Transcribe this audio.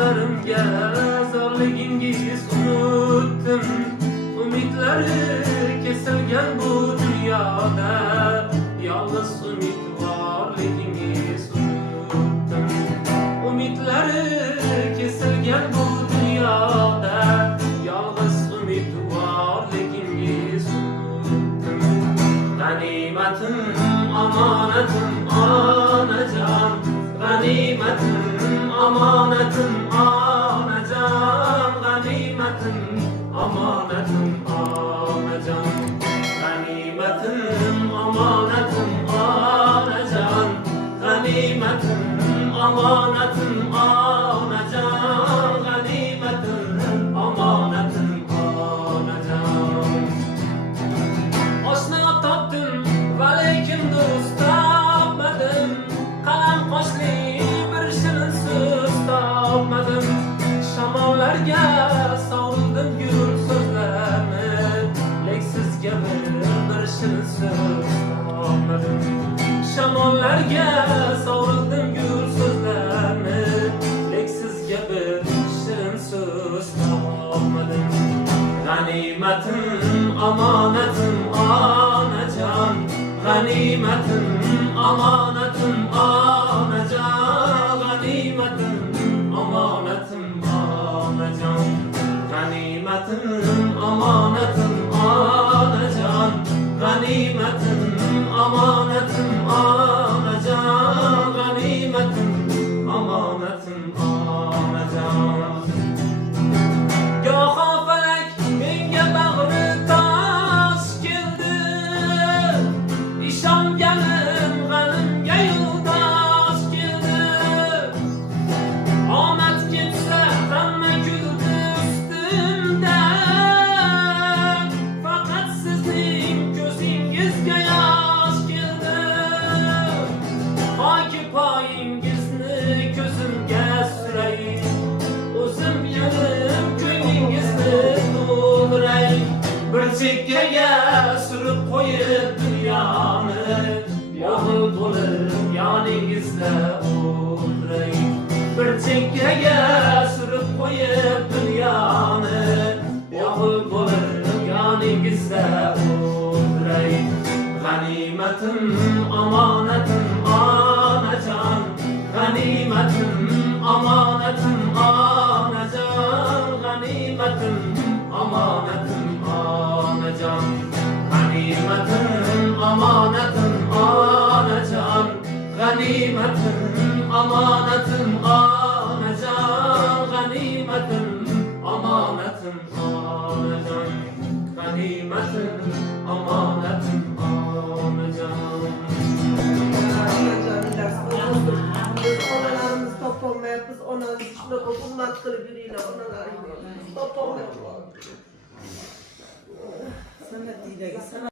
yo'llarimga zo'rligingiz unutdim. Umidlari kesilgan bu dunyoda yolg'iz umidvorligingiz unutdim. Umidlari kesilgan bu dunyoda yolg'iz umidvorligingiz unutdim. G'animatim omonatim onajon, g'animatim omonatim onajon, g'animatim omonatim onajon, g'animatim omonatim onajon, g'animatim omonatim onajon, g'animatim omonatim onajon. Oshna topdim va lekin do'st topmadim, qalam qoshli bir shirin so'z topmadim. Shamollarga sovrildim gul so'zlarni, lek sizga bir shirin so'z topmadim. Shamollarga sovrildim gul so'zlarni, lek sizga bir shirin so'z topmadim. G'animatim omonatim onajon, g'animatim omonatim onajon, g'animatim omonatim onajon, g'animatim omonatim onajon, g'animatim omonatim onajon, g'animatim omonatim onajon. Goho falak menga bag'ri tosh keldi, ishonganim g'animga yo'ldosh keldi. Omad ketsa hamma kuldi ustimdan, faqat sizning ko'zingizga yosh keldi. Hoki poyingizni ko'zimga suray, o'zim yanib ko'nglingizni to'ldiray. Bir chekkaga surib qo'yib dunyoni, o'g'il bo'lib yoningizda o'ldiray. Bir chekkaga surib qo'yib dunyoni, o'g'il bo'lib yoningizda o'ldiray. G'animatim omonatim onajon, g'animatim omonatim onajon, g'animatim omonatim onajon, g'animatim omonatim onajon, g'animatim omonatim onajon, g'animatim omonatim onajon, g'animatim omonatim onajon. Onalarimiz topolmayapmiz, onamiz shunaqa hurmat qilib yuringlar, onalaringiz topolmayapmiz.